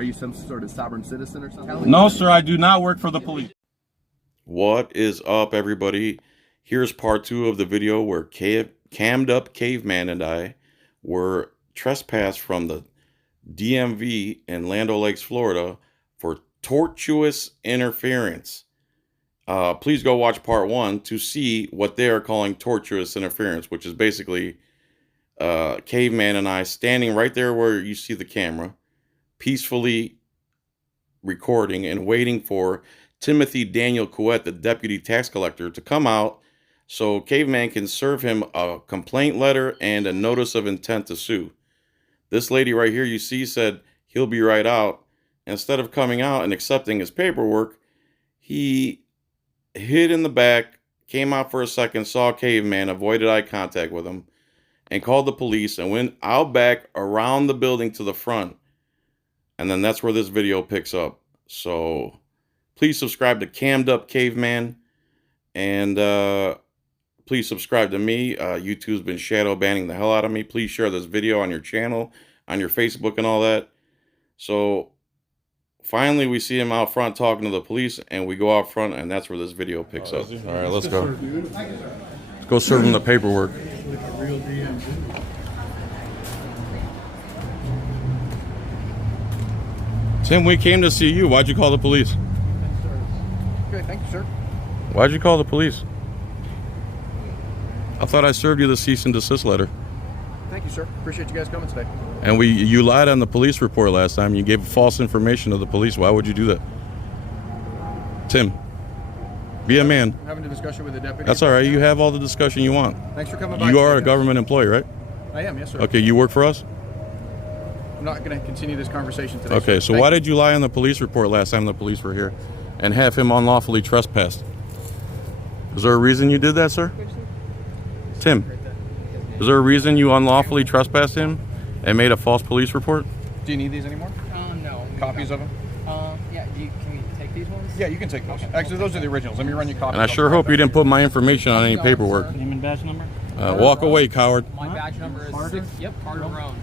Are you some sort of sovereign citizen or something? No, sir, I do not work for the police. What is up, everybody? Here's part 2 of the video where cammed up caveman and I were trespassed from the DMV in Land O'Lakes, Florida for tortuous interference. Please go watch part 1 to see what they are calling tortuous interference, which is basically caveman and I standing right there where you see the camera, peacefully recording and waiting for Timothy Daniel Couet, the deputy tax collector, to come out so caveman can serve him a complaint letter and a notice of intent to sue. This lady right here you see said he'll be right out. Instead of coming out and accepting his paperwork, he hid in the back, came out for a second, saw caveman, avoided eye contact with him, and called the police and went out back around the building to the front. And then that's where this video picks up. So please subscribe to Cammed Up Caveman, and please subscribe to me. YouTube's been shadow banning the hell out of me. Please share this video on your channel, on your Facebook and all that. So finally we see him out front talking to the police, and we go out front, and that's where this video picks up. All right, let's go. Let's go serve him the paperwork. Tim, we came to see you. Why'd you call the police? Okay, thank you, sir. Why'd you call the police? I thought I served you the cease and desist letter. Thank you, sir. Appreciate you guys coming today. And you lied on the police report last time. You gave false information to the police. Why would you do that? Tim, be a man. I'm having a discussion with the deputy. That's all right. You have all the discussion you want. Thanks for coming by. You are a government employee, right? I am, yes, sir. Okay, you work for us? I'm not going to continue this conversation today. Okay, sir. so why did you lie on the police report last time the police were here and have him unlawfully trespassed? Is there a reason you did that, sir? Tim, is there a reason you unlawfully trespassed him and made a false police report? Do you need these anymore? No. Copies of them? Yeah, can we take these ones? Yeah, you can take those. Actually, those are the originals. Let me run you copies. And I sure hope you didn't put my information on any paperwork. Name and badge number? Walk away, coward. My badge number is Carter Roan.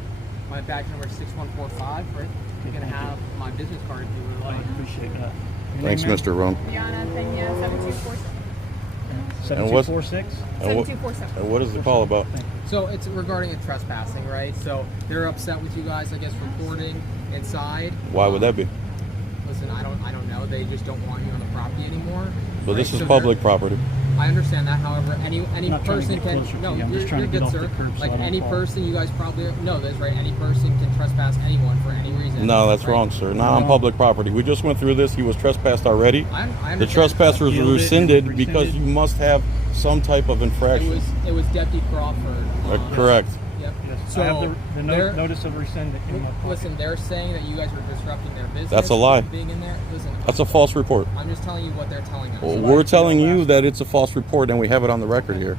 My badge number is 6145. Right? You're gonna have my business card if you would like. Appreciate that. Thanks, Mr. Roan. Diana Pena, 7246. 7246? 7247. And what is the call about? So it's regarding a trespassing, right? So they're upset with you guys, I guess, recording inside. Why would that be? Listen, I don't know. They just don't want you on the property anymore. But this is public property. I understand that. However, any not trying to person get can. closer to No, you. I'm you're, just trying you're to get good, off sir. the curb so Like I don't any fall. person, you guys probably know this, right? Any person can trespass anyone for any reason. No, that's right? wrong, sir. Not on public property. We just went through this. He was trespassed already. I understand. The trespass was Appealed it, rescinded rescinded. because you must have some type of infraction. It was Deputy Crawford. Correct. Yep. Yes, So I have the they're- notice of rescind that came in my pocket. Listen, they're saying that you guys were disrupting their business. That's a lie. Being in there. Listen, That's a false report. I'm just telling you what they're telling us. Well, we're telling you that it's a false report, and we have it on the record here.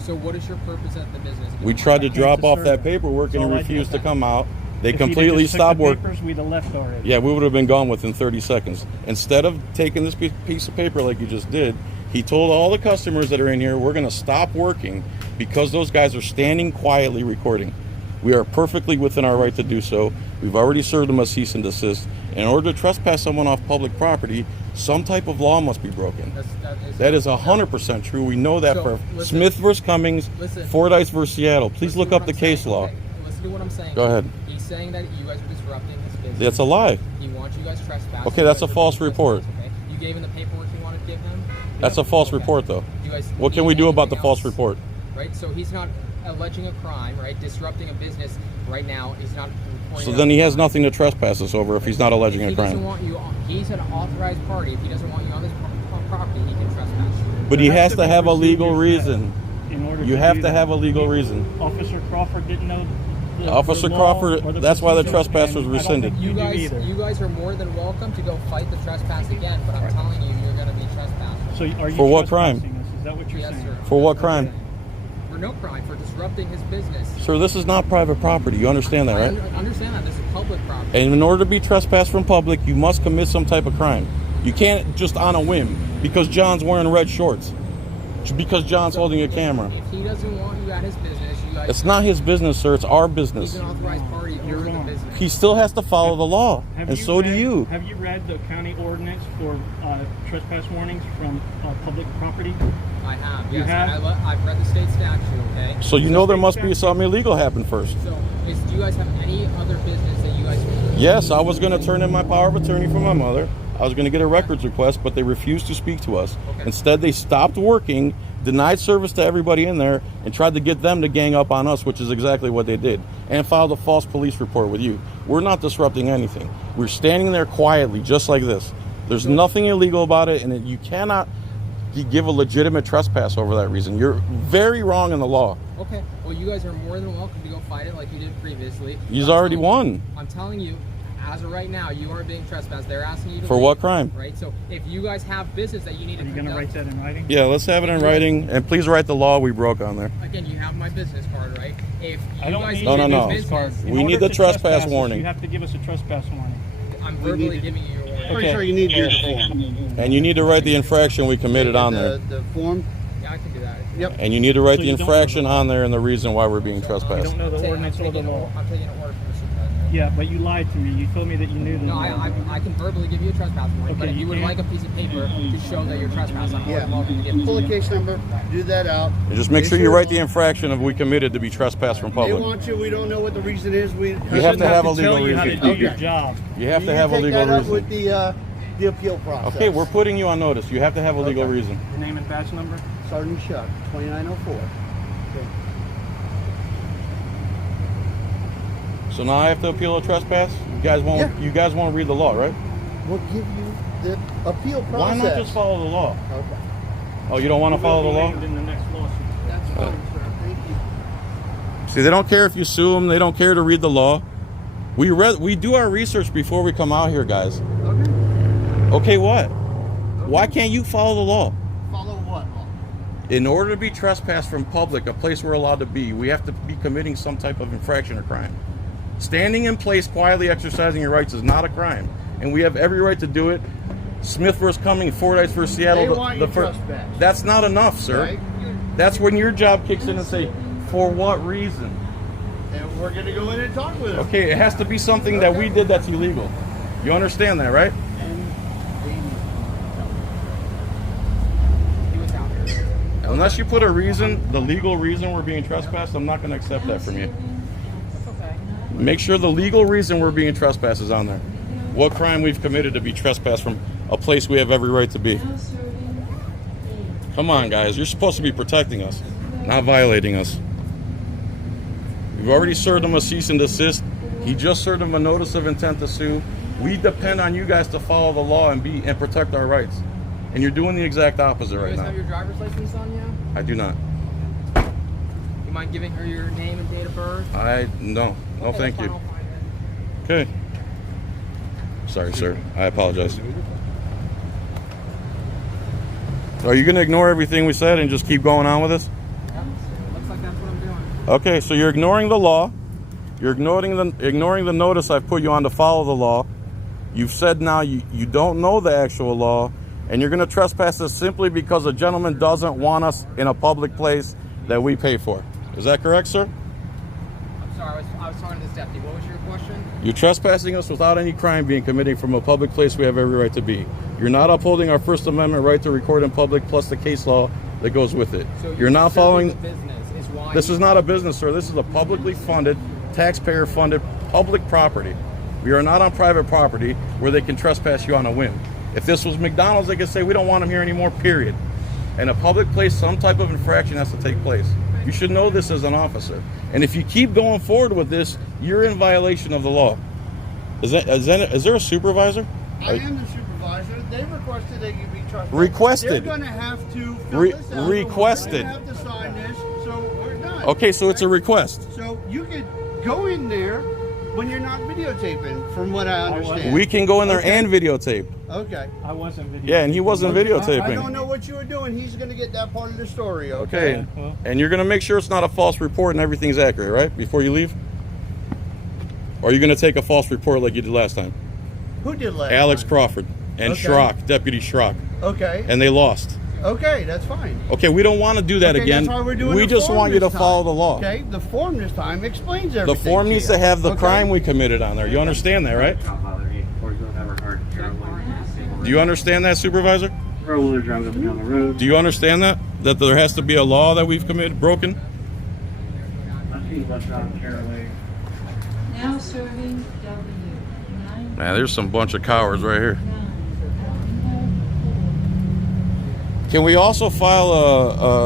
So what is your purpose at the business? We tried to drop to off serve that it. paperwork, and That's he all I did. refused to come out. They If he'd have completely just took stopped the work. papers, we'd have left already. Yeah, we would have been gone within 30 seconds. Instead of taking this piece of paper like you just did, he told all the customers that are in here, we're going to stop working because those guys are standing quietly recording. We are perfectly within our right to do so. We've already served them a cease and desist. In order to trespass someone off public property, some type of law must be broken. That is 100% true. We know that So, for listen. Smith versus Cummings, Listen. Fordyce versus Seattle. Please Listen look to up what the I'm case saying, law. okay? Listen to what I'm saying. Go ahead. He's saying that you guys are disrupting his business. That's a lie. He wants you guys trespassing. Okay, that's You a guys are false being report. trespassed, okay? You gave him the paperwork you wanted to give him? That's a false Okay. report, though. You guys What can need we do about the anything false else? report? Right, so he's not alleging a crime, right? Disrupting a business right now. He's not. So then he has nothing to trespass us over if he's not alleging If a he doesn't crime. want you on, he's an authorized party. If he doesn't want you on this property, he can trespass you. But he There has to be have a legal procedures reason. in order You to have do to that. have a legal reason. Officer Crawford didn't know the Officer law Crawford, or the that's why the procedures, trespass was and I don't rescinded. think You do guys, either. you guys are more than welcome to go fight the trespass again. But I'm telling you, you're going to be trespassed. So are you For what crime? trespassing us? Is that what you're Yes, saying? sir. For what crime? For no crime, for disrupting his business. Sir, this is not private property. You understand that, I right? understand that. This is public property. And in order to be trespassed from public, you must commit some type of crime. You can't just on a whim, because John's wearing red shorts, because John's holding a camera. If he doesn't want you at his business, you guys. It's not his business, sir. It's our He's business. an authorized party over the wrong. business. He still has to follow the law, and so do you. Have you read the county ordinance for trespass warnings from public property? I have. You Yes, have? I've read the state statute. Okay. So you know there must be something illegal happen first. So, do you guys have any other business that you guys? Yes, I was going to turn in my power of attorney for my mother. I was going to get a records request, but they refused to speak to us. Okay. Instead, they stopped working, denied service to everybody in there, and tried to get them to gang up on us, which is exactly what they did, and filed a false police report with you. We're not disrupting anything. We're standing there quietly, just like this. There's nothing illegal about it, and you cannot give a legitimate trespass over that reason. You're very wrong in the law. Okay. Well, you guys are more than welcome to go fight it like you did previously. He's already won. I'm telling you, as of right now, you are being trespassed. They're asking you to For leave, what crime? Right. So if you guys have business that you need Are to you going to conduct, write that in writing? Yeah, let's have it in writing, and please write the law we broke on there. again, you have my business card, right? If you I don't guys need No, need no, to do no. business, card. In We order need the to trespass us, warning. You have to give us a trespass warning. I'm verbally giving you your warning. Pretty Okay. sure you need to do the form. And you need to write the infraction we committed on there. The form. Yeah, I can do that. Yep. And you need to write So the you don't infraction know the law. on there and the reason why we're being You trespassed. don't know the ordinance or the law. I'm taking an order from the supervisor. Yeah, but you lied to me. You told me that you knew the No, law. I can verbally give you a trespass warning, but Okay, if you you would can? like a piece of paper to show that you're trespassing, I'm more than welcome to give it to Pull a you. case number. Do that out. And just make sure you write the infraction of we committed to be trespassed from They public. want you. We don't know what the reason is. We You have Shouldn't to have a to legal tell you how to reason. do your Okay. job. You have to You have a take legal that up with reason. the appeal process. Okay, we're putting you on notice. You have to have a legal Okay. reason. Your name and badge number? Sergeant Shuck, 2904. So now I have to appeal a trespass? You guys won't Yeah. you guys won't read the law, right? We'll give you the appeal process. Why not just follow the law? Okay. Oh, you don't want to follow the law? Named in the next lawsuit. That's fine, sir. Thank you. See, they don't care if you sue them. They don't care to read the law. We do our research before we come out here, guys. Okay. Okay, what? Why can't you follow the law? Follow what law? In order to be trespassed from public, a place we're allowed to be, we have to be committing some type of infraction or crime. Standing in place, quietly exercising your rights is not a crime, and we have every right to do it. Smith versus Cumming, Fordyce versus Seattle. They want you trespassed. That's not enough, sir. Right? That's when your job kicks in and say, for what reason? And we're going to go in and talk with them. Okay, it has to be something that we did that's illegal. You understand that, right? He was out here. Unless you put a reason, the legal reason we're being trespassed, I'm not going to accept that from you. That's okay. Make sure the legal reason we're being trespassed is on there. What crime we've committed to be trespassed from a place we have every right to be. Come on, guys. You're supposed to be protecting us, not violating us. We've already served him a cease and desist. He just served him a notice of intent to sue. We depend on you guys to follow the law and protect our rights. And you're doing the exact opposite You right guys now. have your driver's license on you? I do not. You mind giving her your name and date of birth? No. No, Okay, thank fine, you. I'll find it. Okay. Sorry, sir. I apologize. Are you going to ignore everything we said and just keep going on with this? Yep. Looks like that's what I'm doing. Okay, so you're ignoring the law. You're ignoring the notice I've put you on to follow the law. You've said now you don't know the actual law, and you're going to trespass us simply because a gentleman doesn't want us in a public place that we pay for. Is that correct, sir? I'm sorry, I was talking to this deputy. What was your question? You're trespassing us without any crime being committed from a public place we have every right to be. You're not upholding our First Amendment right to record in public plus the case law that goes with it. So You're not following... the business is why This is not a business, sir. This is a publicly funded, taxpayer-funded public property. We are not on private property where they can trespass you on a whim. If this was McDonald's, they could say, we don't want them here anymore, period. In a public place, some type of infraction has to take place. You should know this as an officer. And if you keep going forward with this, you're in violation of the law. Is there a supervisor? I am the supervisor. They requested that you be trespassed. Requested. They're going to have to fill this out. Requested. They're going to have to sign this, so we're done. Okay, so it's a request. So you could go in there when you're not videotaping, from what I understand. We can go in there Okay. and videotape. Okay. I wasn't videotaping. Yeah, and he wasn't videotaping. I don't know what you were doing. He's going to get that part of the story, Okay, okay? well. and you're going to make sure it's not a false report and everything's accurate, right? Before you leave? Or are you going to take a false report like you did last time? Who did last Alex time? Crawford and Okay. Schrock, Deputy Schrock. Okay. And they lost. So Okay, that's fine. Okay, we don't want to do that Okay, again. that's why we're doing We the just form want you to this time. follow the law. Okay, the form this time explains The everything. form needs to have the Okay? crime we committed on there. You understand that, right? Do you understand that, Supervisor? Do you understand that? That there has to be a law that we've committed, broken? Now serving W. Man, there's some bunch of cowards right here. Can we also file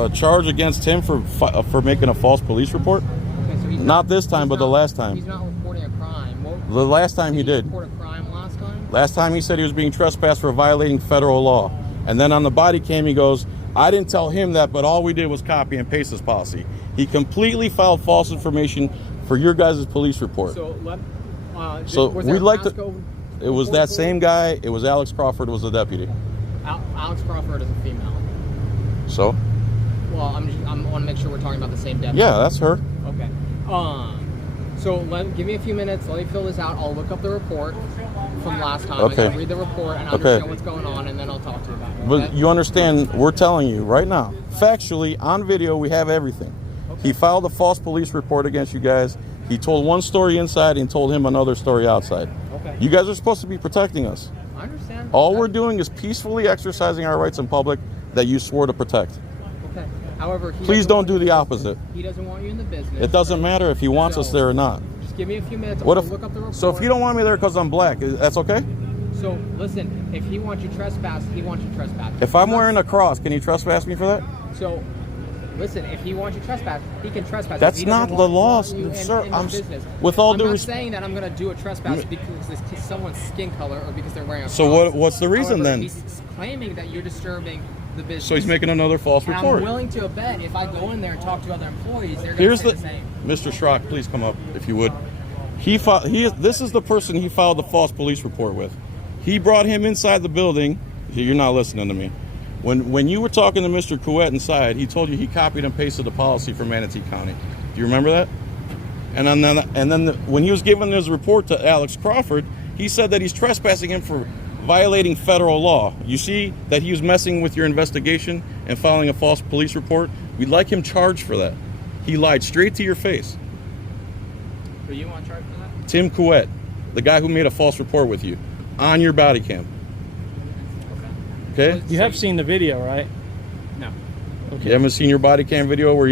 a charge against him for making a false police report? Okay, so he's Not this time, but the last He's time. not reporting a crime. The last time he did. Report a crime last time? Last time he said he was being trespassed for violating federal law. And then on the body cam he goes, I didn't tell him that, but all we did was copy and paste his policy. He completely filed false information for your guys' police report. So So was we'd there like to. Pasco It was report that for same guy. It was Alex Crawford was the deputy. Alex Crawford is a female. So Well, I want to make sure we're talking about the same deputy. yeah, that's her. Okay. So give me a few minutes. Let me fill this out. I'll look up the report from last time. Okay. I can read the report and Okay. understand what's going on, and then I'll talk to you about it. But okay? you understand, we're telling you right now, factually, on video, we have everything. He filed a false police report against you guys. He told one story inside and told him another story outside. Okay. You guys are supposed to be protecting us. I understand. All we're doing is peacefully exercising our rights in public that you swore to protect. Okay. However, Please don't do the opposite. He doesn't want you in the business. It doesn't matter if he wants us there or not. Just give me a few minutes. What I'll if? look up the report. So if you don't want me there because I'm black, that's okay? So listen, if he wants you trespassed, he wants you trespassed. If I'm wearing a cross, can you trespass me for that? So listen, if he wants you trespassed, he can trespass. If That's he doesn't not the want law, you in sir. his I'm business. with all I'm due not respect. saying that I'm going to do a trespass because it's someone's skin color or because they're wearing a So cross. what's the reason However, then? He's claiming that you're disturbing the business. So he's making another false And report. I'm willing to bet if I go in there and talk to other employees, they're going Here's to say the, the same. Mr. Schrock, please come up if you would. This is the person he filed the false police report with. He brought him inside the building. You're not listening to me. When you were talking to Mr. Couet inside, he told you he copied and pasted the policy for Manatee County. Do you remember that? And then when he was giving his report to Alex Crawford, he said that he's trespassing him for violating federal law. You see that he was messing with your investigation and filing a false police report? We'd like him charged for that. He lied straight to your face. So you want charge for that? Tim Couet, the guy who made a false report with you, on your body cam. Okay? You have seen the video, right? No. You haven't seen your body cam video where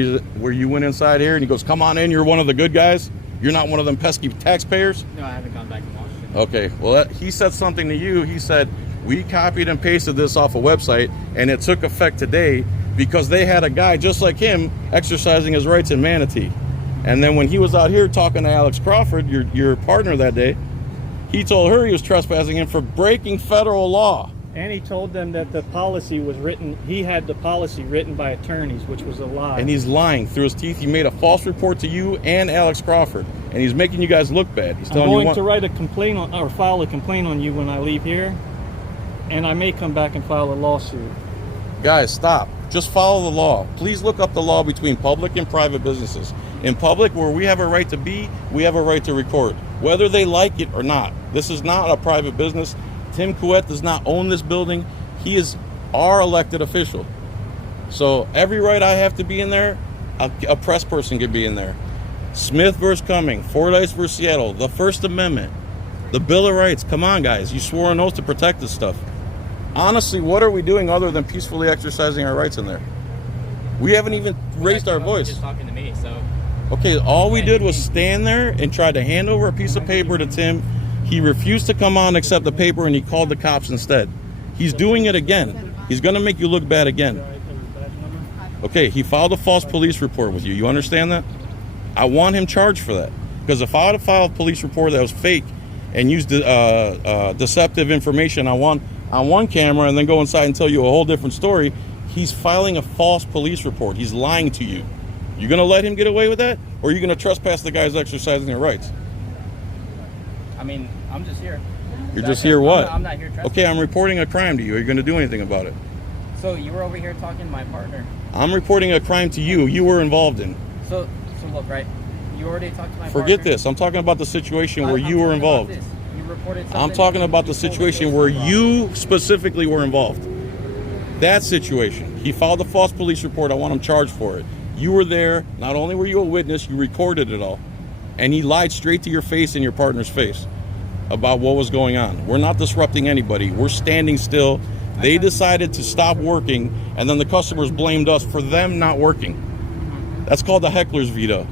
you went inside here and he goes, come on in, you're one of the good guys? You're not one of them pesky taxpayers? No, I haven't gone back and watched it. Okay, well, he said something to you. He said, we copied and pasted this off a website and it took effect today because they had a guy just like him exercising his rights in Manatee. And then when he was out here talking to Alex Crawford, your partner that day, he told her he was trespassing him for breaking federal law. And he told them that the policy was written, he had the policy written by attorneys, which was a lie. And he's lying through his teeth. He made a false report to you and Alex Crawford. And he's making you guys look bad. He's I'm telling going you to write a complaint on, or file a complaint on you when I leave here. And I may come back and file a lawsuit. Guys, stop. Just follow the law. Please look up the law between public and private businesses. In public, where we have a right to be, we have a right to record, whether they like it or not. This is not a private business. Tim Couet does not own this building. He is our elected official. So every right I have to be in there, a press person can be in there. Smith versus Cumming, Fordyce versus Seattle, the First Amendment, the Bill of Rights. Come on, guys. You swore an oath to protect this stuff. Honestly, what are we doing other than peacefully exercising our rights in there? We haven't even raised our voice. Just talking to me, so. Okay, all we did was stand there and tried to hand over a piece of paper to Tim. He refused to come on and accept the paper, and he called the cops instead. He's doing it again. He's going to make you look bad again. Okay, he filed a false police report with you. You understand that? I want him charged for that. Because if I had filed a police report that was fake and used deceptive information on one camera and then go inside and tell you a whole different story, he's filing a false police report. He's lying to you. You going to let him get away with that? Or are you going to trespass the guys exercising their rights? I mean, I'm just here. You're just here what? I'm not here trespassing. Okay, I'm reporting a crime to you. Are you going to do anything about it? So you were over here talking to my partner. I'm reporting a crime to you. You were involved in. So look, right? You already talked to my Forget partner. this. I'm talking about the situation where I'm you were talking about involved. this. You reported something. I'm talking about the You told me situation this. where you specifically were involved. That situation. He filed a false police report. I want him charged for it. You were there. Not only were you a witness, you recorded it all. And he lied straight to your face and your partner's face about what was going on. We're not disrupting anybody. We're standing still. They decided to stop working, and then the customers blamed us for them not working. That's called the heckler's veto.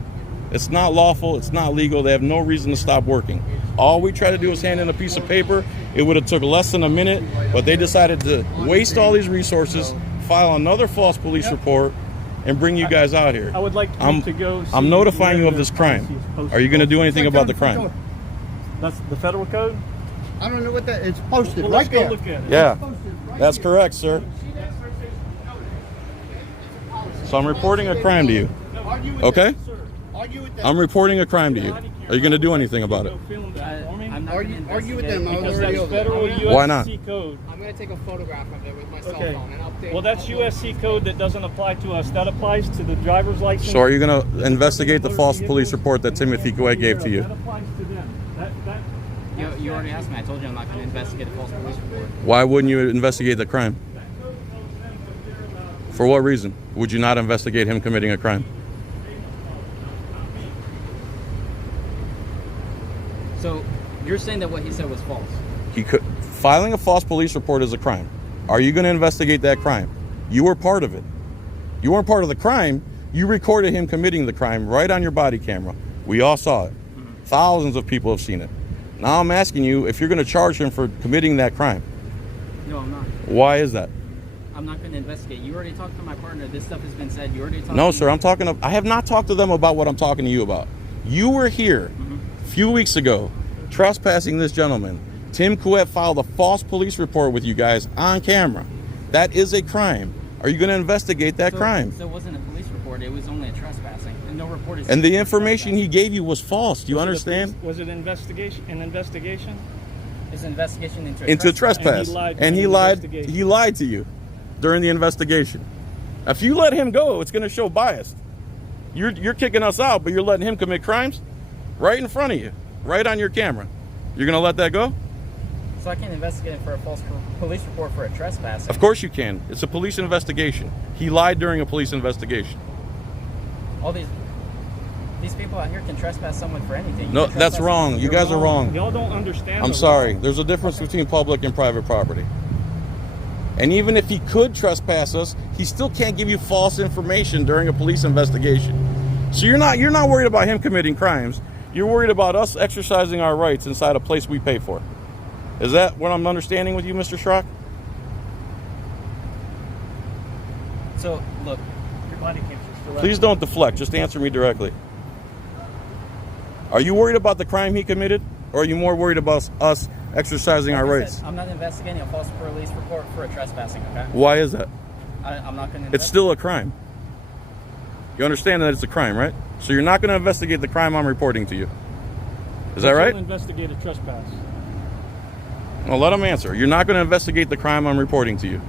It's not lawful. It's not legal. They have no reason to stop working. All we tried to do was hand in a piece of paper. It would have took less than a minute, but they decided to waste all these resources, file another false police report, and bring you guys out here. I would like to go. I'm notifying you of this crime. Are you going to do anything about the crime? That's the federal code. I don't know what that. It's posted Well, right let's go there. look at it. Yeah, that's correct, sir. So I'm reporting a crime to you. Okay? Argue with them. I'm reporting a crime to you. Are you going to do anything about it? I'm not gonna Argue with investigate them. Because Already that's over. federal Why not? USC code. I'm gonna take a photograph of it with my cell Okay. phone and update. Well, that's USC code that doesn't apply to us. That applies to the driver's license. So are you going to investigate the false police report that Timothy Couet gave to you? That applies to them. You already asked me. I told you I'm not gonna investigate a false police report. Why wouldn't you investigate the crime? For what reason would you not investigate him committing a crime? So you're saying that what he said was false? Filing a false police report is a crime. Are you going to investigate that crime? You were part of it. You weren't part of the crime. You recorded him committing the crime right on your body camera. We all saw it. Thousands of people have seen it. Now I'm asking you if you're going to charge him for committing that crime. No, I'm not. Why is that? I'm not going to investigate. You already talked to my partner. This stuff has been said. You already talked No, to sir. me. I have not talked to them about what I'm talking to you about. You were here a few weeks ago trespassing this gentleman. Tim Couet filed a false police report with you guys on camera. That is a crime. Are you going to investigate that crime? So it wasn't a police report. It was only a trespassing. And no report is. And the information he gave you was false. Do you understand? Was it investigation? An investigation? It's an investigation Into trespass. trespass. And he lied during the investigation. He lied to you during the investigation. If you let him go, it's going to show bias. You're kicking us out, but you're letting him commit crimes right in front of you, right on your camera. You're going to let that go? So I can't investigate him for a false police report for a trespassing. Of course you can. It's a police investigation. He lied during a police investigation. All these people out here can trespass someone for anything. You No, can that's trespass wrong. someone You for guys are wrong. Y'all don't understand. I'm the sorry. law. There's a difference between public and private property. And even if he could trespass us, he still can't give you false information during a police investigation. So you're not worried about him committing crimes. You're worried about us exercising our rights inside a place we pay for. Is that what I'm understanding with you, Mr. Schrock? So look, Your body can't just Please don't deflect. Just answer me directly. Are you worried about the crime he committed? Or are you more worried about us exercising our like I rights? said, I'm not investigating a false police report for a trespassing. Okay. Why is that? I'm not going to. It's still a crime. You understand that it's a crime, right? So you're not going to investigate the crime I'm reporting to you. Is that right? Investigate a trespass. Well, let him answer. You're not going to investigate the crime I'm reporting to you.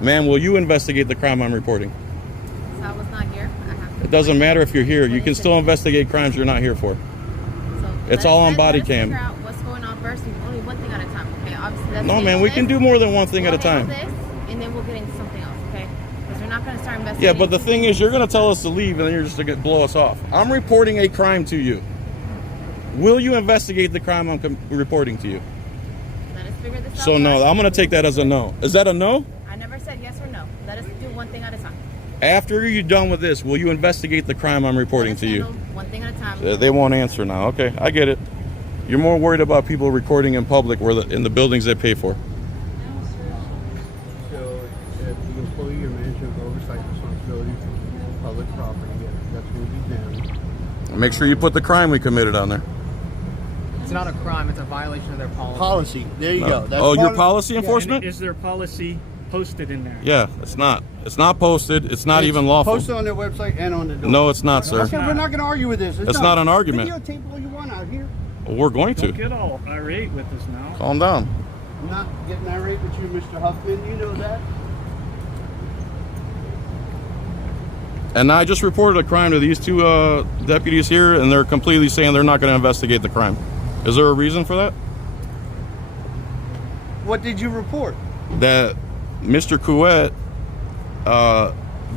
Ma'am, will you investigate the crime I'm reporting? So I was not here. I have to It doesn't matter if you're here. You can still investigate crimes you're not here for. So It's all on body let's cam. Figure out what's going on first, and only one thing at a time. Okay, obviously that's. No, man, we can do more than one thing at a time. This, and then we'll get into something else. Okay, because we're not going to start Yeah, investigating. but the thing is, you're going to tell us to leave, and then you're just going to blow us off. I'm reporting a crime to you. Will you investigate the crime I'm reporting to you? Let us figure this out. So no, first. I'm going to take that as a no. Is that a no? I never said yes or no. Let us do one thing at a time. After you're done with this, will you investigate the crime I'm reporting Let us to you? handle one thing at a time. They won't answer now. Okay, I get it. You're more worried about people recording in public in the buildings they pay for. So if the employee or manager of oversight responsibility for public property, that's going to be them. Make sure you put the crime we committed on there. It's not a crime. It's a violation of their policy. Policy. There you go. That's Oh, part your of- policy And enforcement? is there policy posted in there? Yeah, it's not. It's not posted. It's not It's even lawful. Posted on their website and on the door. No, it's not, sir. Okay, we're not going to argue with this. It's not an argument. Videotape all you want out here. We're going Don't to. get all irate with us now. Calm down. I'm not getting irate with you, Mr. Huffman. You know that. And I just reported a crime to these two deputies here, and they're completely saying they're not going to investigate the crime. Is there a reason for that? What did you report? That Mr. Couet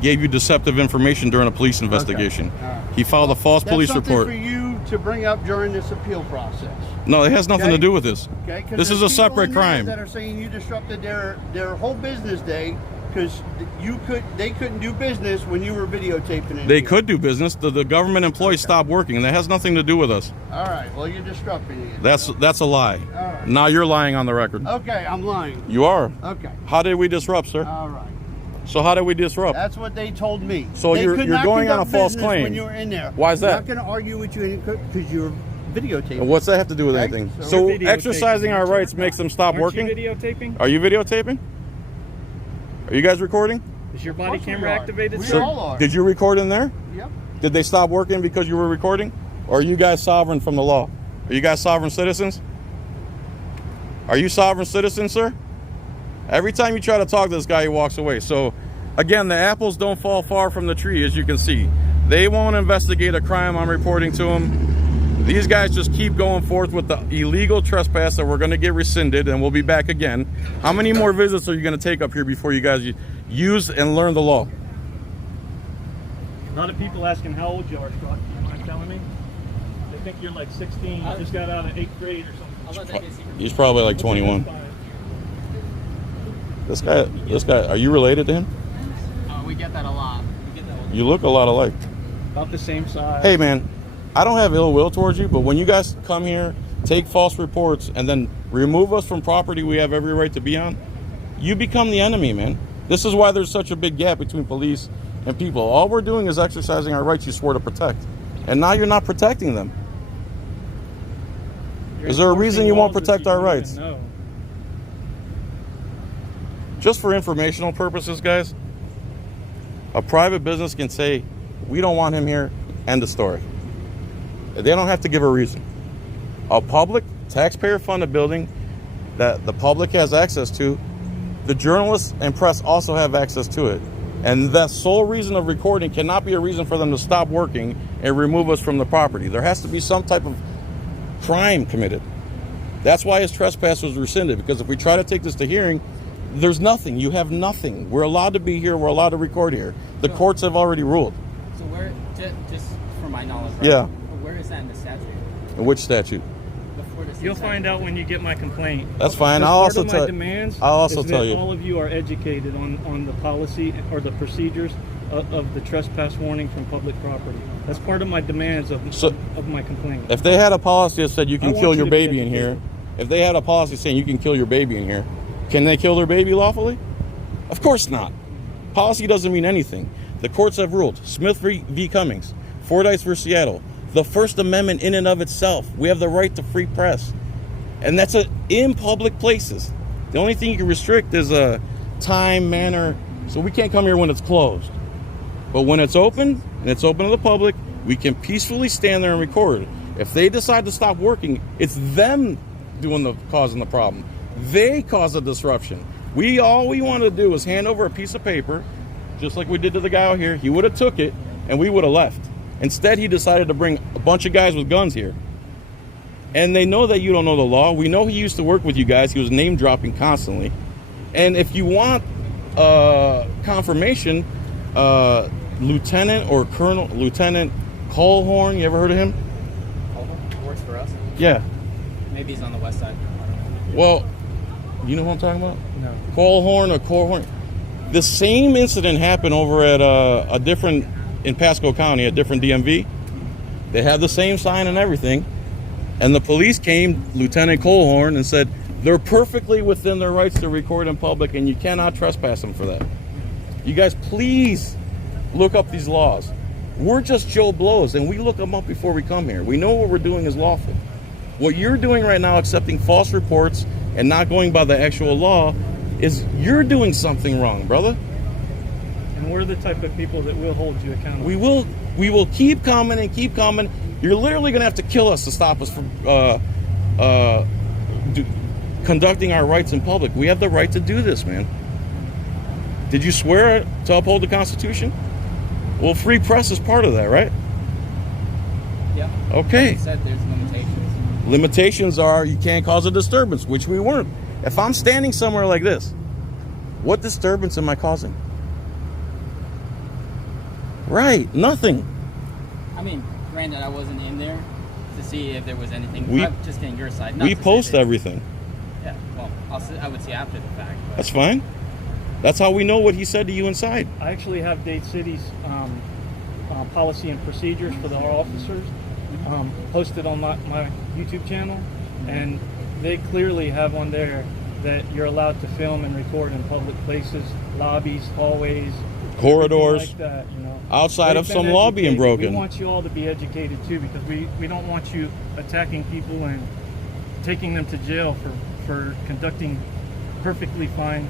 gave you deceptive information during a police investigation. All right. He filed a false That's police something report. for you to bring up during this appeal process. No, it has nothing Okay. to do with this. Okay? 'Cause This is there's a people separate in there crime. that are saying you disrupted their whole business day because they couldn't do business when you were videotaping it. They could do business. The government employees stopped working, and that has nothing to do with us. All right. Well, you're disrupting it. That's a lie. All right. Now you're lying on the record. Okay, I'm lying. You are. Okay. How did we disrupt, sir? All right. So how did we disrupt? That's what they told me. So They you're could not going on a conduct false business claim. when you were in there. Why is I'm that? not going to argue with you because you're videotaping. And what's that have to do with Okay, anything? so So we're videotaping. exercising our rights makes them stop Aren't working? you videotaping? Are you videotaping? Are you guys recording? Is your Of body course we camera are. activated, We sir? all are. Did you record in there? Yep. Did they stop working because you were recording? Or are you guys sovereign from the law? Are you guys sovereign citizens? Are you sovereign citizens, sir? Every time you try to talk to this guy, he walks away. So, again, the apples don't fall far from the tree, as you can see. They won't investigate a crime I'm reporting to them. These guys just keep going forth with the illegal trespass that we're going to get rescinded, and we'll be back again. How many more visits are you going to take up here before you guys use and learn the law? A lot of people asking how old you are, Scott. Do you mind telling me? They think you're like 16. You just got out of 8th grade or something. I'll let that be a secret. He's probably like 21. This guy, are you related to him? We get that a lot. We get that a lot. You look a lot alike. About the same size. Hey man, I don't have ill will towards you, but when you guys come here, take false reports, and then remove us from property we have every right to be on, you become the enemy, man. This is why there's such a big gap between police and people. All we're doing is exercising our rights you swore to protect. And now you're not protecting them. You're Is there a reason enforcing you won't laws that protect you our don't rights? even know. Just for informational purposes, guys, a private business can say, we don't want him here, end of story. They don't have to give a reason. A public, taxpayer-funded building that the public has access to, the journalists and press also have access to it. And that sole reason of recording cannot be a reason for them to stop working and remove us from the property. There has to be some type of crime committed. That's why his trespass was rescinded, because if we try to take this to hearing, there's nothing. You have nothing. We're allowed to be here. We're allowed to record here. The courts have already ruled. So where, just for my knowledge, right? Yeah. Where is that in the statute? In which statute? Before the You'll find out when you get my complaint. That's fine. Because I'll part also of my tell. demands I'll also is tell that you. all of you are educated on the policy or the procedures of the trespass warning from public property. That's part of my demands of my complaint. If they had a policy that said you I can want kill you your to be baby in here, educated. if they had a policy saying you can kill your baby in here, can they kill their baby lawfully? Of course not. Policy doesn't mean anything. The courts have ruled. Smith v. Cummings, Fordyce v. Seattle. The First Amendment in and of itself. We have the right to free press. And that's in public places. The only thing you can restrict is a time, manner. So we can't come here when it's closed. But when it's open, and it's open to the public, we can peacefully stand there and record. If they decide to stop working, it's them causing the problem. They cause a disruption. All we want to do is hand over a piece of paper, just like we did to the guy out here. He would have took it, and we would have left. Instead, he decided to bring a bunch of guys with guns here. And they know that you don't know the law. We know he used to work with you guys. He was name dropping constantly. And if you want confirmation, Lieutenant Colehorn, you ever heard of him? Works for us. Yeah. Maybe he's on the west side. I don't know. Well, you know who I'm talking about? No. Colehorn. The same incident happened over at in Pasco County, a different DMV. They had the same sign and everything. And the police came, Lieutenant Colehorn, and said, they're perfectly within their rights to record in public, and you cannot trespass them for that. You guys, please look up these laws. We're just Joe Blows, and we look them up before we come here. We know what we're doing is lawful. What you're doing right now, accepting false reports and not going by the actual law, is you're doing something wrong, brother. And we're the type of people that will hold you accountable. We will keep coming and keep coming. You're literally going to have to kill us to stop us from conducting our rights in public. We have the right to do this, man. Did you swear to uphold the Constitution? Well, free press is part of that, right? Yeah. Okay. Like you said, there's limitations. Limitations are you can't cause a disturbance, which we weren't. If I'm standing somewhere like this, What disturbance am I causing? Right, nothing. I mean, granted, I wasn't in there to see if there was anything. We- Just getting your side. Not We to say post that- everything. Yeah, well, I would see after the fact. But That's fine. That's how we know what he said to you inside. I actually have Dade City's policy and procedures for our officers posted on my YouTube channel, and they clearly have on there that you're allowed to film and record in public places, lobbies, hallways, Corridors, like that, you know. outside They've of been some law being educated. broken. We want you all to be educated too, because we don't want you attacking people and taking them to jail for conducting perfectly fine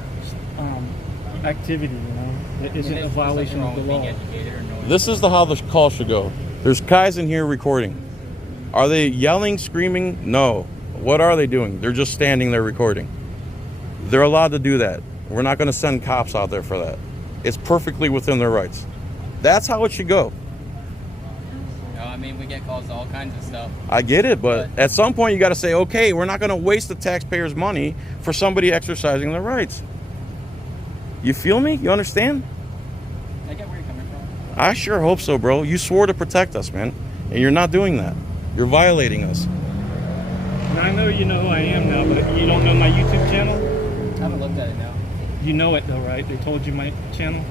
activity, you know, that isn't a violation of the law. This is how the call should go. There's guys in here recording. Are they yelling, screaming? No. What are they doing? They're just standing there recording. They're allowed to do that. We're not going to send cops out there for that. It's perfectly within their rights. That's how it should go. No, I mean, we get calls to all kinds of stuff. I get it, but at some point you got to say, okay, we're not going to waste the taxpayers' money for somebody exercising their rights. You feel me? You understand? I get where you're coming from. I sure hope so, bro. You swore to protect us, man. And you're not doing that. You're violating us. And I know you know who I am now, but you don't know my YouTube channel? I haven't looked at it now. You know it though, right? They told you my channel?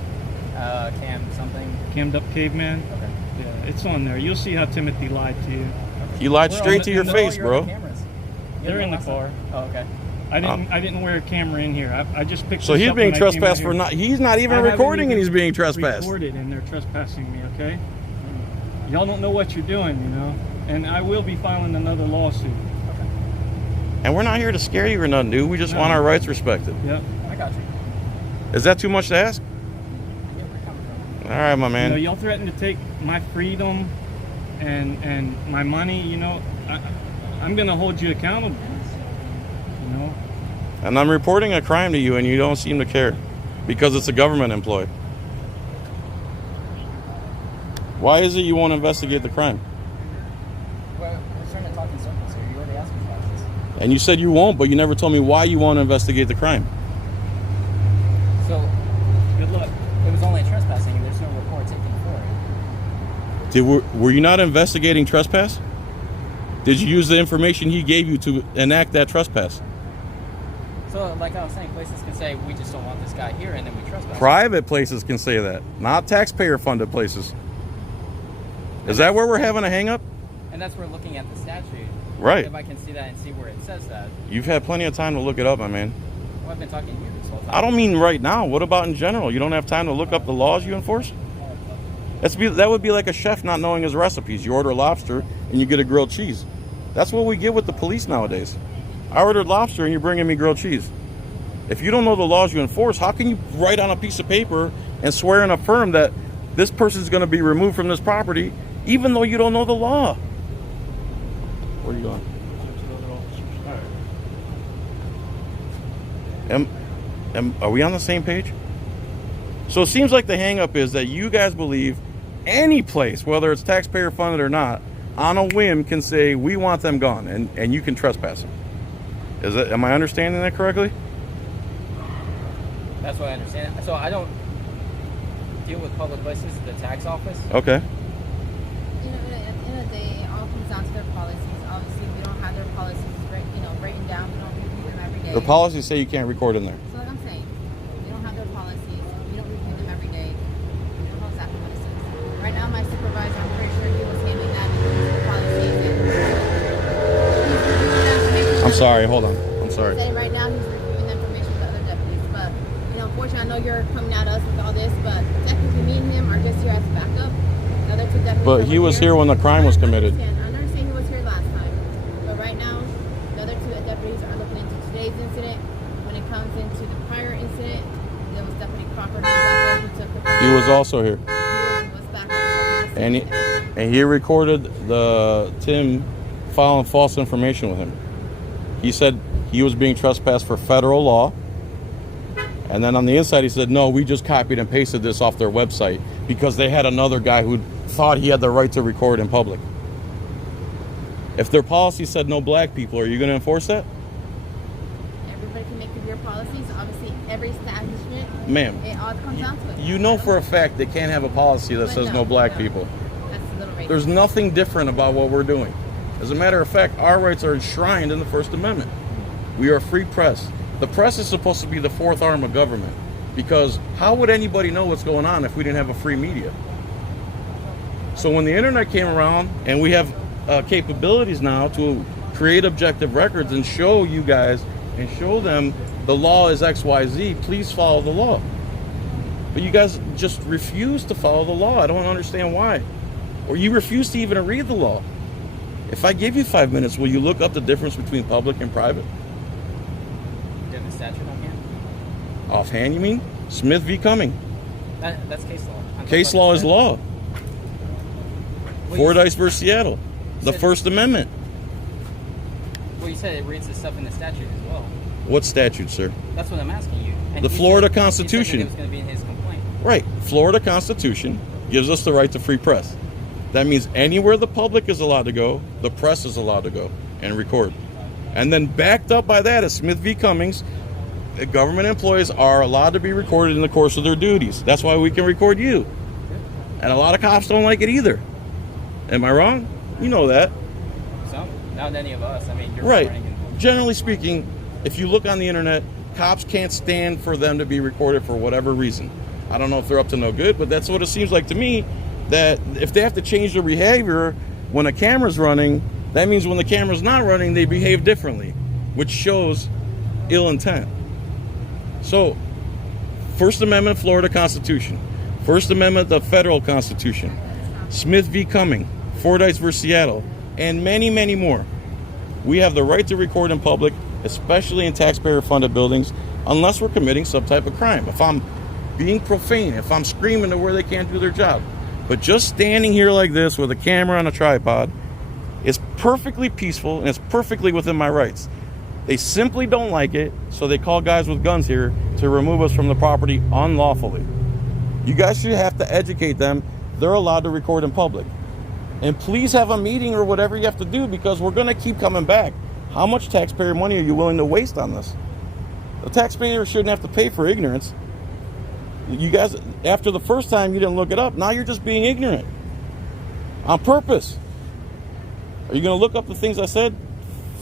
Cam something. Cammed Up Caveman? Okay. Yeah, it's on there. You'll see how Timothy lied to you. He lied We're straight on to the- your in the- face, You're on bro. cameras. You They're had in the one car. last time? Oh, okay. I didn't wear a camera in here. I just picked So this he's up being when I came trespassed out for here. not. He's not even I haven't recording, even and he's being trespassed. recorded, and they're trespassing me, okay? Y'all don't know what you're doing, you know? And I will be filing another lawsuit. And we're not here to scare you or nothing, dude. We just want our rights respected. Yep. I got you. Is that too much to ask? I get where you're coming from. All right, my You know, man. y'all threaten to take my freedom and my money, you know? I'm going to hold you accountable, you know? And I'm reporting a crime to you, and you don't seem to care because it's a government employee. Why is it you won't investigate the crime? Well, we're trying to talk in circles here. You already asked me about this. And you said you won't, but you never told me why you won't investigate the crime. So, Good luck. it was only trespassing, and there's no report taken for it. Were you not investigating trespass? Did you use the information he gave you to enact that trespass? So, like I was saying, places can say, we just don't want this guy here, and then we trespass. Private places can say that, not taxpayer-funded places. Is that where we're having a hang-up? And that's where looking at the statute. Right. If I can see that and see where it says that. You've had plenty of time to look it up, my man. Well, I've been talking to you this whole time. I don't mean right now. What about in general? You don't have time to look up the laws you enforce? That would be like a chef not knowing his recipes. You order lobster and you get a grilled cheese. That's what we get with the police nowadays. I ordered lobster and you're bringing me grilled cheese. If you don't know the laws you enforce, how can you write on a piece of paper and swear and affirm that this person's going to be removed from this property even though you don't know the law? Where are you going? Are we on the same page? So it seems like the hang-up is that you guys believe any place, whether it's taxpayer funded or not, on a whim can say we want them gone, and you can trespass them. Am I understanding that correctly? That's what I understand. So I don't deal with public places, the tax office. Okay. You know, at the end of the day, it all comes down to their policies. Obviously, we don't have their policies, written down. We don't review them every day. The policies say you can't record in there. So like I'm saying, we don't have their policies. We don't review them every day. We don't know exactly what it says. Right now, my supervisor, I'm pretty sure he was handing that the policies. And he's reviewing that information. I'm sorry, hold on. I'm sorry. He said right now he's reviewing the information with the other deputies. But, unfortunately, I know you're coming at us with all this, but technically me and him are just here as backup. The other two deputies But he was here when the crime was committed. I understand he was here last time. But right now, the other two deputies are looking into today's incident. When it comes into the prior incident, there was Deputy Crawford who took the He was also here. He was backup. And he recorded the Tim filing false information with him. He said he was being trespassed for federal law. And then on the inside, he said, no, we just copied and pasted this off their website because they had another guy who thought he had the right to record in public. If their policy said no black people, are you going to enforce that? Everybody can make the weird policies. Obviously, every establishment, Ma'am, it all comes down to it. you know for a fact they can't have a policy that But says no black no. people. That's a little racist. There's nothing different about what we're doing. As a matter of fact, our rights are enshrined in the First Amendment. We are a free press. The press is supposed to be the fourth arm of government, because how would anybody know what's going on if we didn't have a free media? So when the internet came around and we have capabilities now to create objective records and show you guys and show them the law is XYZ, please follow the law. But you guys just refuse to follow the law. I don't understand why. Or you refuse to even read the law. If I give you 5 minutes, will you look up the difference between public and private? Do you have the statute on hand? Offhand, you mean? Smith v. Cumming. That's case law. I'm Case talking law about is the law. Well, Fordyce versus Seattle. The said- First Amendment. Well, you said it reads the stuff in the statute as well. What statute, sir? That's what I'm asking you. And The you Florida said- you said that Constitution. it was going to be in his complaint. Right. Florida Constitution gives us the right to free press. That means anywhere the public is allowed to go, the press is allowed to go and record. And then backed up by that is Smith v. Cummings. Government employees are allowed to be recorded in the course of their duties. That's why we can record you. And a lot of cops don't like it either. Am I wrong? You know that. So, not any of us. I mean, you're Right. recording and- Generally speaking, if you look on the internet, cops can't stand for them to be recorded for whatever reason. I don't know if they're up to no good, but that's what it seems like to me, that if they have to change their behavior when a camera's running, that means when the camera's not running, they behave differently, which shows ill intent. So, First Amendment, Florida Constitution. First Amendment, the federal Constitution. Smith v. Cumming, Fordyce versus Seattle, and many, many more. We have the right to record in public, especially in taxpayer-funded buildings, unless we're committing some type of crime. If I'm being profane, if I'm screaming to where they can't do their job. But just standing here like this with a camera on a tripod is perfectly peaceful and it's perfectly within my rights. They simply don't like it, so they call guys with guns here to remove us from the property unlawfully. You guys should have to educate them. They're allowed to record in public. And please have a meeting or whatever you have to do, because we're going to keep coming back. How much taxpayer money are you willing to waste on this? The taxpayer shouldn't have to pay for ignorance. You guys, after the first time you didn't look it up, now you're just being ignorant. On purpose. Are you going to look up the things I said?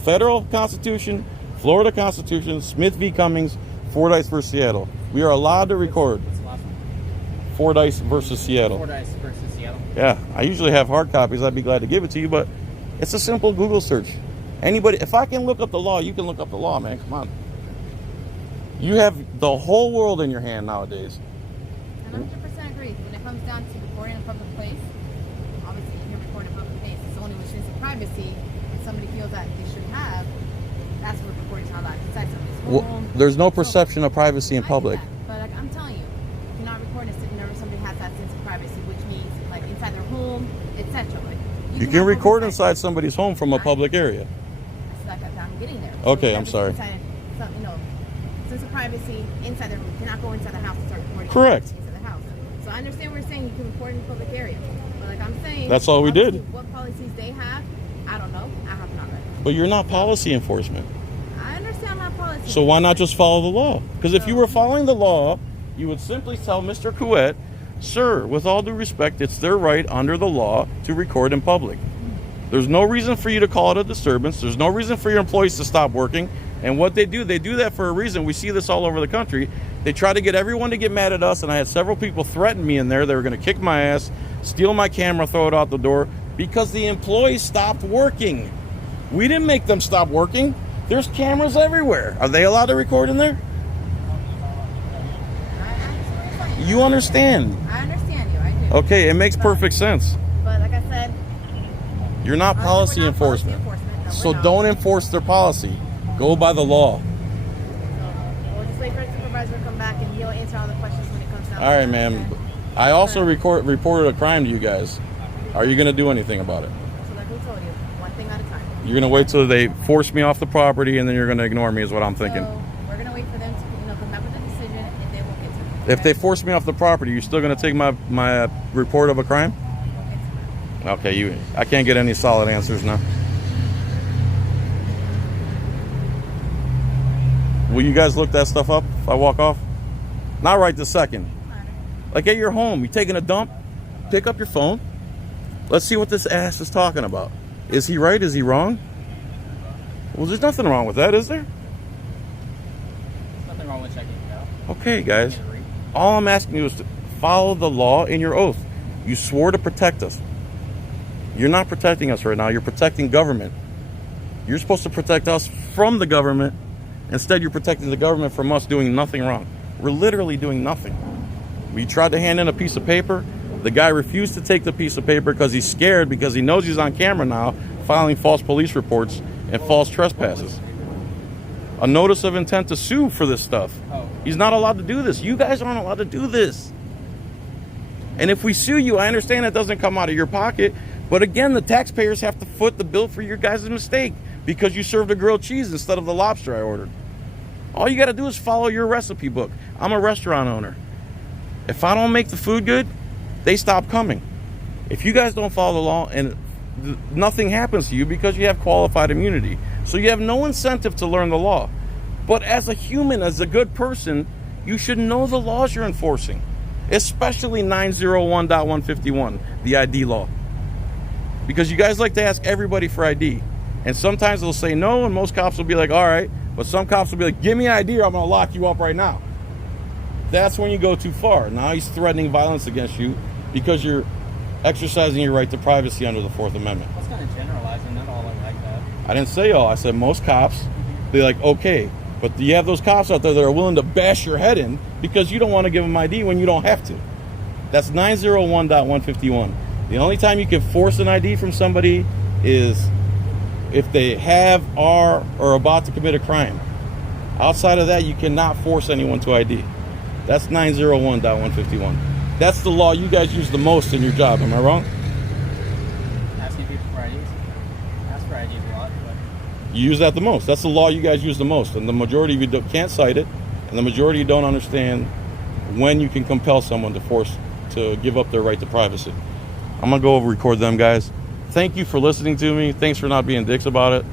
Federal Constitution, Florida Constitution, Smith v. Cummings, Fordyce versus Seattle. We are allowed to record. What's the last one? Fordyce versus Seattle. Fordyce versus Seattle. Yeah, I usually have hard copies. I'd be glad to give it to you, but it's a simple Google search. Anybody, if I can look up the law, you can look up the law, man. Come on. You have the whole world in your hand nowadays. And 100% agree. When it comes down to recording in a public place, obviously you can record in a public place. It's only with sense of privacy, and somebody feels that they should have, that's what recording's not allowed. Inside somebody's Well, home. there's no So- perception of privacy in I get public. that, but like I'm telling you, you're not recording whenever somebody has that sense of privacy, which means like inside their home, etc. Like You can have record oversight. inside somebody's home from a public area. That's like I'm getting there. Okay, you I'm have sorry. Inside, sense of privacy inside their room. You cannot go inside the house and start recording. Correct. Inside the house. So I understand what you're saying. You can record in the public area, but like I'm saying, That's all we did. obviously What policies they have, I don't know. I have not read. But you're not policy enforcement. I understand my policy. So why not just follow the law? Because if you were following the law, you would simply tell Mr. Couet, sir, with all due respect, it's their right under the law to record in public. There's no reason for you to call it a disturbance. There's no reason for your employees to stop working. And what they do that for a reason. We see this all over the country. They try to get everyone to get mad at us, and I had several people threaten me in there. They were going to kick my ass, steal my camera, throw it out the door, because the employees stopped working. We didn't make them stop working. There's cameras everywhere. Are they allowed to record in there? You understand. I understand you. I do. Okay, it makes perfect sense. But like I said, You're not we're policy not policy enforcement. No, So we're not. don't enforce their policy. Go by the law. So we'll just wait for the supervisor to come back and he'll answer all the questions when it comes down. All to right, that, ma'am. okay? I also reported a crime to you guys. Are you going to do anything about it? So like we told you, one thing at a time. You're going to wait till they force me off the property, and then you're going to ignore me is what I'm thinking. So we're gonna wait for them to come back with a decision, and then we'll get to it. If they force me off the property, you're still going to take my report of a crime? Okay, I can't get any solid answers now. Will you guys look that stuff up if I walk off? Not right this second. Like at your home, you taking a dump, pick up your phone. Let's see what this ass is talking about. Is he right? Is he wrong? Well, there's nothing wrong with that, is there? There's nothing wrong with checking it out. Okay, guys. All I'm asking you is to follow the law in your oath. You swore to protect us. You're not protecting us right now. You're protecting government. You're supposed to protect us from the government. Instead, you're protecting the government from us doing nothing wrong. We're literally doing nothing. We tried to hand in a piece of paper. The guy refused to take the piece of paper because he's scared, because he knows he's on camera now filing false police reports and false trespasses. A notice of intent to sue for this stuff. He's not allowed to do this. You guys aren't allowed to do this. And if we sue you, I understand it doesn't come out of your pocket. But again, the taxpayers have to foot the bill for your guys' mistake because you served a grilled cheese instead of the lobster I ordered. All you got to do is follow your recipe book. I'm a restaurant owner. If I don't make the food good, they stop coming. If you guys don't follow the law, and nothing happens to you because you have qualified immunity. So you have no incentive to learn the law. But as a human, as a good person, you should know the laws you're enforcing, especially 901.151, the ID law. Because you guys like to ask everybody for ID. And sometimes they'll say no, and most cops will be like, all right. But some cops will be like, give me ID or I'm going to lock you up right now. That's when you go too far. Now he's threatening violence against you because you're exercising your right to privacy under the Fourth Amendment. That's kind of generalizing, not all are like that. I didn't say all. I said most cops be like, okay. But you have those cops out there that are willing to bash your head in because you don't want to give them ID when you don't have to. That's 901.151. The only time you can force an ID from somebody is if they have, are, or about to commit a crime. Outside of that, you cannot force anyone to ID. That's 901.151. That's the law you guys use the most in your job. Am I wrong? Asking people for IDs. Ask for IDs a lot, but You use that the most. That's the law you guys use the most. And the majority of you can't cite it. And the majority of you don't understand when you can compel someone to give up their right to privacy. I'm going to go record them, guys. Thank you for listening to me. Thanks for not being dicks about it.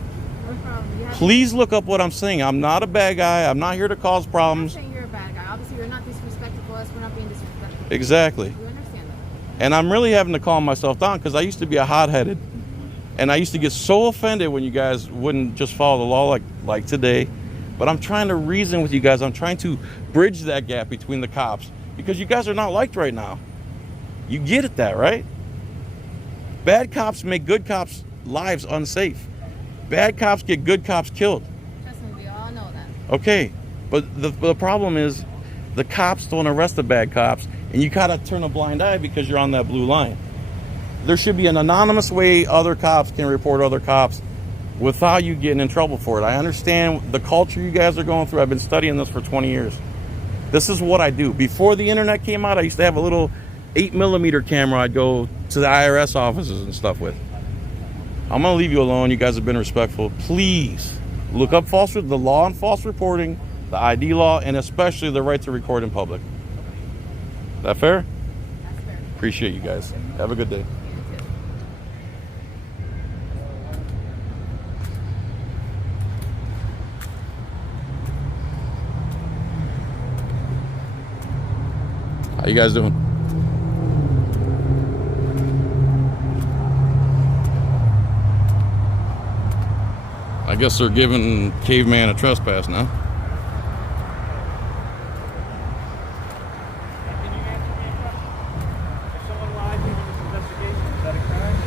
No problem. Please look up what I'm saying. I'm not a bad guy. I'm not here to cause I'm not problems. saying you're a bad guy. Obviously, you're not disrespectful to us. We're not being disrespectful. Exactly. You understand that? And I'm really having to calm myself down because I used to be a hot-headed. And I used to get so offended when you guys wouldn't just follow the law like today. But I'm trying to reason with you guys. I'm trying to bridge that gap between the cops because you guys are not liked right now. You get it, that, right? Bad cops make good cops' lives unsafe. Bad cops get good cops killed. Trust me, we all know that. Okay, but the problem is the cops don't arrest the bad cops, and you gotta turn a blind eye because you're on that blue line. There should be an anonymous way other cops can report other cops without you getting in trouble for it. I understand the culture you guys are going through. I've been studying this for 20 years. This is what I do. Before the internet came out, I used to have a little 8mm camera I'd go to the IRS offices and stuff with. I'm gonna leave you alone. You guys have been respectful. Please look up the law on false reporting, the ID law, and especially the right to record in public. Is that fair? That's fair. Appreciate you guys. Have a good day. You too. How you guys doing? I guess they're giving Caveman a trespass now. Can you answer me a question? If someone lied to you in this investigation, is that a crime?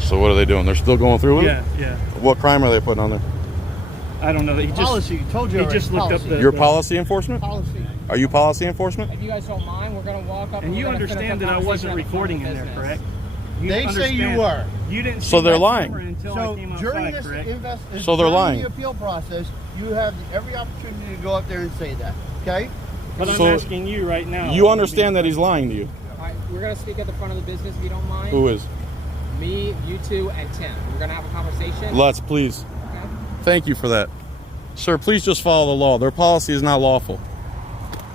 So what are they doing? They're still going through with it? Yeah. What crime are they putting on there? I don't know. He just Policy, told you he already. just looked up the Your policy enforcement? Policy. Are you policy enforcement? if you guys don't mind, we're gonna walk up. And we're you gonna finish understand the that I wasn't conversation at the front of recording the in there, business. correct? You They say you understand. were. You didn't. So see they're that lying. camera until I So came during outside, this correct? So they're during lying. the appeal process, you have every opportunity to go up there and say that. Okay? But I'm So asking you right now. You understand that he's lying to you? All right, we're gonna speak at the front of the business if you don't mind. Who is? Me, you two, and Tim. We're gonna have a conversation. Let's, please. Okay? Thank you for that. Sir, please just follow the law. Their policy is not lawful.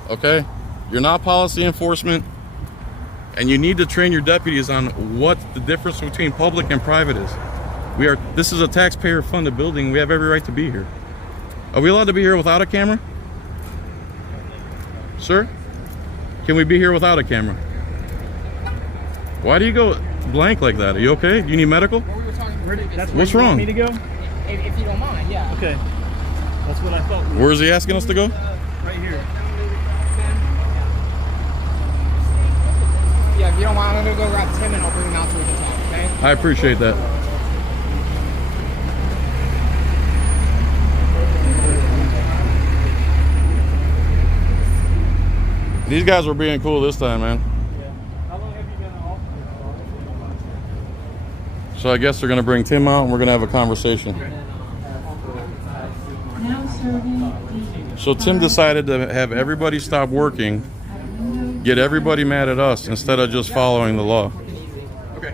Okay? You're not policy enforcement. And you need to train your deputies on what the difference between public and private is. This is a taxpayer-funded building. We have every right to be here. Are we allowed to be here without a camera? Sir? Can we be here without a camera? Why do you go blank like that? Are you okay? Do you need medical? What we were talking That's What's where you wrong? want me to go? if you don't mind, yeah. Okay. That's what I thought. Where is he asking us to go? Right here. Yeah, if you don't mind, I'm gonna go grab Tim and I'll bring him out so we can talk, okay? I appreciate that. These guys were being cool this time, man. How long have you been off? So I guess they're gonna bring Tim out and we're gonna have a conversation. So Tim decided to have everybody stop working, get everybody mad at us instead of just following the law. Okay.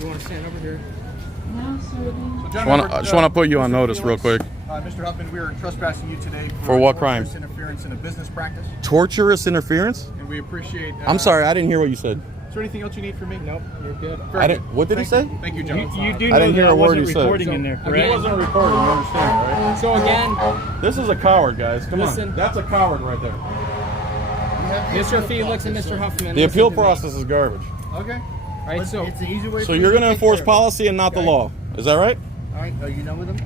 You want to stand over here? So I just want to put you on notice real quick. Mr. Huffman, we are trespassing you today For what crime? tortious interference in a business practice, Torturous interference? and we appreciate. I'm sorry, I didn't hear what you said. Is there anything else you need from me? Nope, you're good. Very I good. didn't. What did he say? Thank you, John. You do I know didn't hear that I a word wasn't you said. recording in there, So, correct? He wasn't recording. You understand, right? So again, This is a coward, guys. Come Listen. on. That's a coward right there. Mr. Felix and Mr. Huffman. The listen appeal to me, process is garbage. Okay. right? But So it's an easy way. So for you're you going to take enforce care of it. policy and not the Okay. law. Is that right? All right. Are you done with them?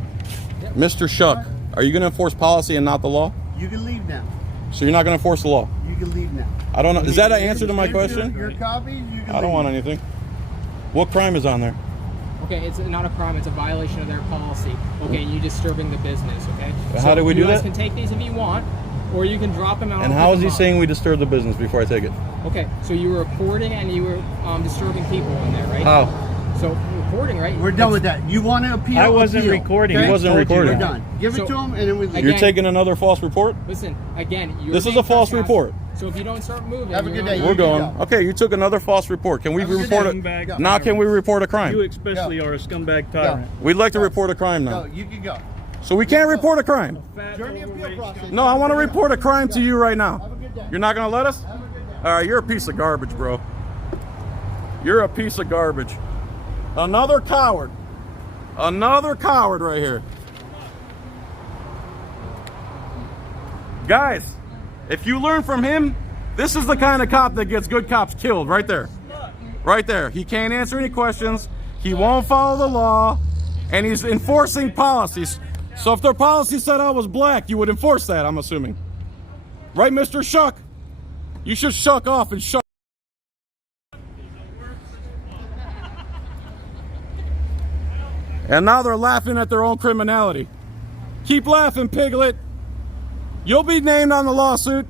Mr. Shuck, are you going to enforce policy and not the law? You can leave now. So you're not going to enforce the law? You can leave now. I don't know. Is that an answer to my Here's question? Your copies. You can I don't leave. want anything. What crime is on there? okay, it's not a crime; it's a violation of their policy. Okay, and you disturbing the business. Okay. How do we do You guys that? can take these if you want, or you can drop them out. And and how pick is he them up. saying we disturb the business before I take it? Okay, so you were recording and you were disturbing people in there, right? How? So recording, right? We're done with that. You want to appeal? I wasn't appeal. recording. Okay? He wasn't I told you recording. We're that. done. Give So- it to him, and then we leave. Again- You're taking another false report? Listen, again, you're This is being a false trespassed. report. So if you don't start moving, Have a you're good not- day. We're You can going. go. Okay, you took another false report. Can we Have a good report day. it? Scumbag Now can we report a You crime? especially are a scumbag tyrant. We'd like to report a crime Go. now. You can go. So we can't report a crime. During the appeal process. No, I want to report a crime to you right now. Have a good day. You're not going to let us? Have a good day. All right, you're a piece of garbage, bro. You're a piece of garbage. Another coward. Another coward right here. Guys, if you learn from him, this is the kind of cop that gets good cops killed right there. Right there. He can't answer any questions. He won't follow the law. And he's enforcing policies. So if their policy said I was black, you would enforce that, I'm assuming. Right, Mr. Shuck? You should shuck off and shuck. And now they're laughing at their own criminality. Keep laughing, Piglet. You'll be named on the lawsuit.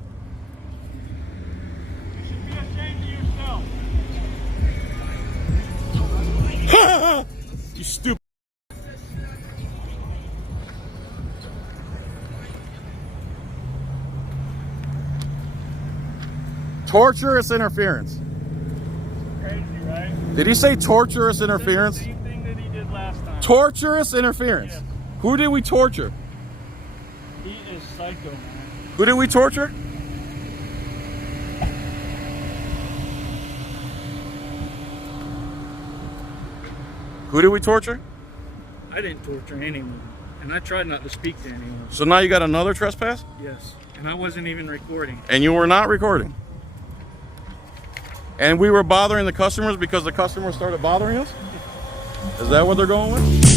You stupid. Torturous interference. Crazy, right? Did he say torturous interference? Same thing that he did last time. Torturous interference. Yes. Who did we torture? He is psycho, man. Who did we torture? Who did we torture? I didn't torture anyone, and I tried not to speak to anyone. So now you got another trespass? Yes, and I wasn't even recording. And you were not recording. And we were bothering the customers because the customers started bothering us? Is that what they're going with?